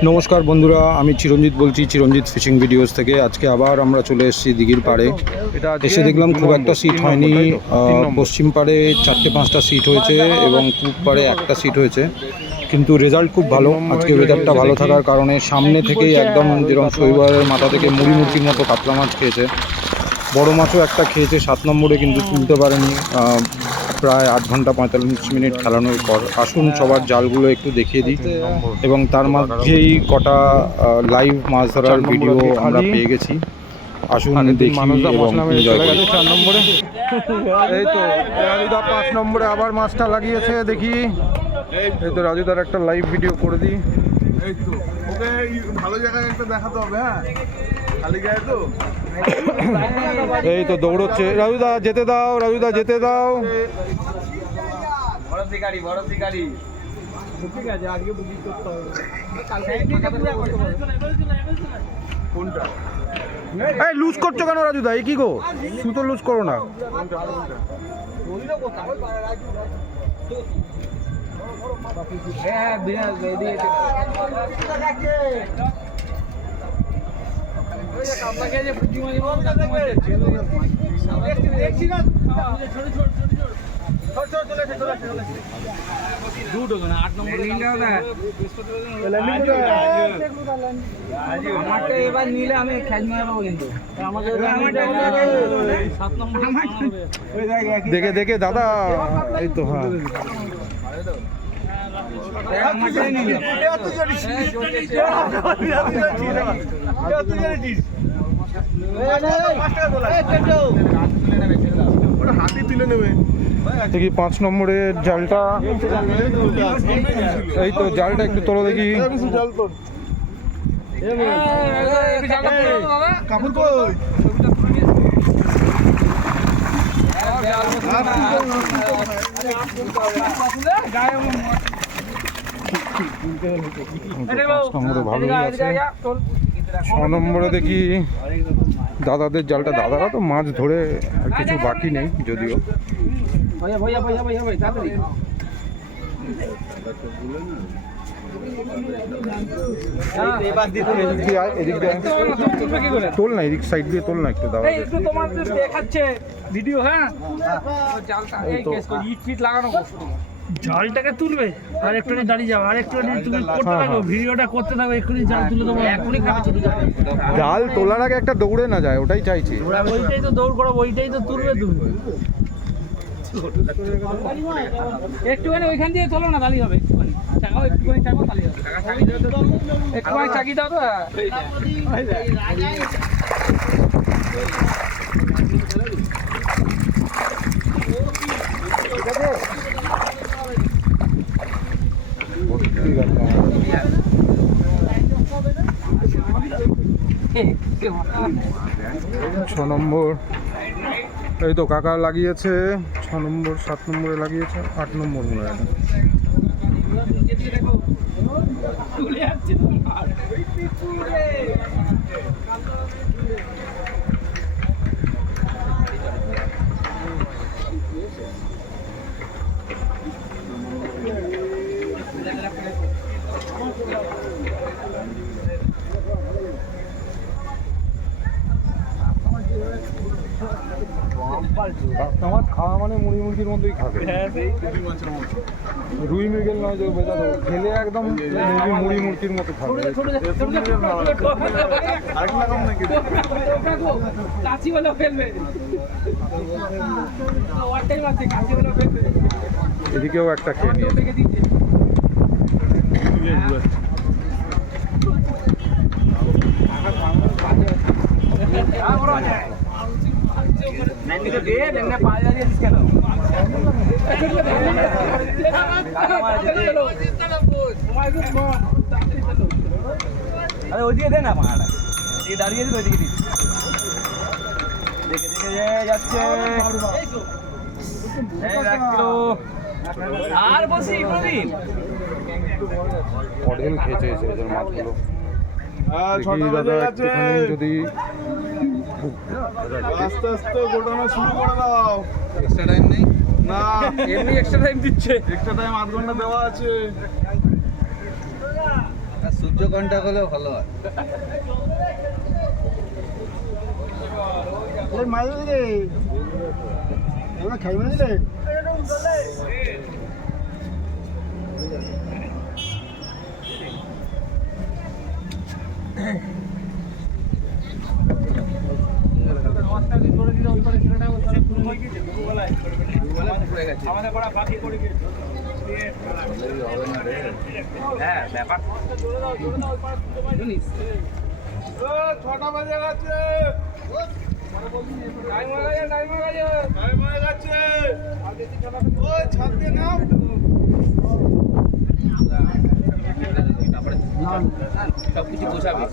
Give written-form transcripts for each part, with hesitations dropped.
নমস্কার বন্ধুরা, আমি চিরঞ্জিত বলছি চিরঞ্জিত ফিশিং ভিডিওস থেকে। আজকে আবার আমরা চলে এসেছি দিঘির পাড়ে। এসে দেখলাম খুব একটা সিট হয়নি। পশ্চিম পাড়ে 4-5টা সিট হয়েছে এবং পূব পাড়ে একটা সিট হয়েছে, কিন্তু রেজাল্ট খুব ভালো। আজকে ওয়েদারটা ভালো থাকার কারণে সামনে থেকেই একদম যেরকম শৈবালের মাথা থেকে মুড়ি মুড়কির মতো কাতলা মাছ খেয়েছে, বড় মাছও একটা খেয়েছে 7 নম্বরে, কিন্তু তুলতে পারেনি। প্রায় 8 ঘন্টা 45 মিনিট খেলানোর পর। আসুন সবার জালগুলো একটু দেখিয়ে দিই, এবং তার মধ্যেই কটা লাইভ মাছ ধরার ভিডিও আমরা পেয়ে গেছি। আসুন দেখি এবং এনজয় করি। 4 নম্বরে এই তো রাজুদা 5 নম্বরে আবার মাছটা লাগিয়েছে, দেখি। এই তো রাজুদার একটা লাইভ ভিডিও করে দিই। এই তো ওকে ভালো জায়গায় একটা দেখাতে হবে। হ্যাঁ, খালি গায়ে তো। এই তো দৌড়চ্ছে। রাজুদা যেতে দাও, রাজুদা যেতে দাও। বড় শিকারি ঠিক আছে, আজকে বুকিং করতে হবে। কোনটা? এই লুজ করছো কেন রাজুদা? এই কি গো, সুতো লুজ করো না। এবার নিলে আমি খেজ মারা পাবো, কিন্তু দেখে দেখে দাদা। এই তো হ্যাঁ, হাতি তুলে নেবে। দেখি 5 নম্বরের জালটা। এই তো জালটা একটু তোলো দেখি। জল তোর কাপড় কই? ভালোই আছে। 6 নম্বরে দেখি দাদাদের জালটা। দাদারা তো মাছ ধরে আর কিছু বাকি নেই যদিও। তোল না, এদিক সাইড দিয়ে তোল না একটু দাদা। একটু তোমাদের দেখাচ্ছে ভিডিও। হ্যাঁ, ইট ফিট লাগানো কষ্ট। জালটাকে তুলবে আর একটু দাঁড়িয়ে যাও, আর একটু তুমি করতে থাকো, ভিডিওটা করতে থাকো, এক্ষুনি জাল তুলে দেবো, এক্ষুনি জাল তোলার আগে একটা দৌড়ে না যায়, ওটাই চাইছি। ওইটাই তো দৌড় করো, ওইটাই তো তুলবে তুমি। একটুখানি ওইখান দিয়ে তোলো না, তাহলেই হবে। একটুখানি চাকাও তাহলেই হবে। একটুখানি চাকি দাও তো। ছ নম্বর এই তো কাকা লাগিয়েছে। 6 নম্বর 7 নম্বরে লাগিয়েছে, 8 নম্বর মনে হয়। মাছ খাওয়া মানে মুড়ি মুড়কির মধ্যেই খাবে। রুই মৃগেল নয় যে বেজা দেবো, খেলে একদম মুড়ি মুড়কির মতো খাবে। এদিকেও একটা খেয়ে নিয়ে আরে ওইদিকে দে না, পাখাটা এই দাঁড়িয়ে দিল, ওইদিকে দিচ্ছি। দেখে দেখে যাচ্ছে। আর বসি প্রদীপ অডেল খেয়েছে এদের মাছগুলো। যদি আস্তে আস্তে গোটানো শুরু করে দাও। এক্সট্রা টাইম নেই না, এমনি এক্সট্রা টাইম দিচ্ছে। এক্সট্রা টাইম 8 ঘন্টা দেওয়া আছে। সূর্যকণ্ঠা হলেও ভালো হয়। হ্যাঁ ব্যাপার 6টা বাজে গেছে, টাইম হয়ে গেছে। ওই ছাদ দিয়ে নাও। সব কিছু গোছাবে।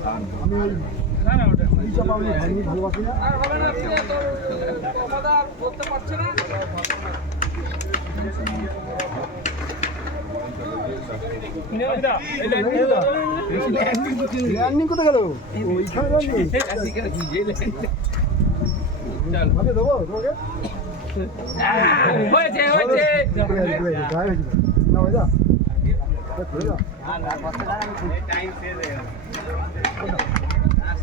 ল্যান্ডিং কোথায় গেল? ওইখানে ল্যান্ডিং ভাবে দেবো তোমাকে? হয়েছে হয়েছে। না ভাই দা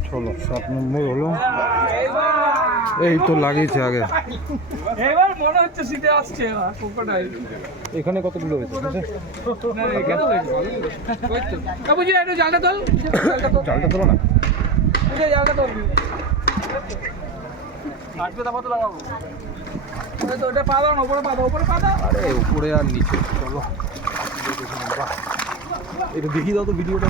চলো 7 নম্বর হলো, এই তো লাগিয়েছে আগে। এবার মনে হচ্ছে সিটে আসছে কোকোডাইল। এখানে কত দূর হয়েছে? বুঝি একটু জালটা তোল, চালটা তোলো না। জালটা তোল। আজকে দাম তো লাগাবো। তো ওটা পা দাও না, উপরে পা দাও, উপরে পা দাও। আরে উপরে আর নিচে, চলো এটা দেখি দাও তো ভিডিওটা।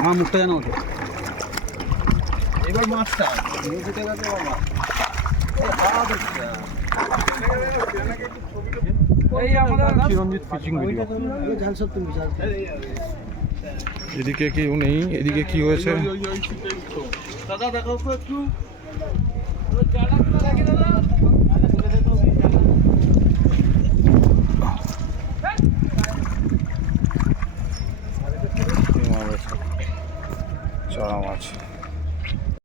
আমার মুখটা জানো তো। এবার মাছটা এই আমাদের চিরঞ্জিত ফিশিং ভিডিও। জাল সব তুমি জাল এদিকে কেউ নেই, এদিকে কি হয়েছে? দাদা দেখাও তো একটু। চারা মাছ।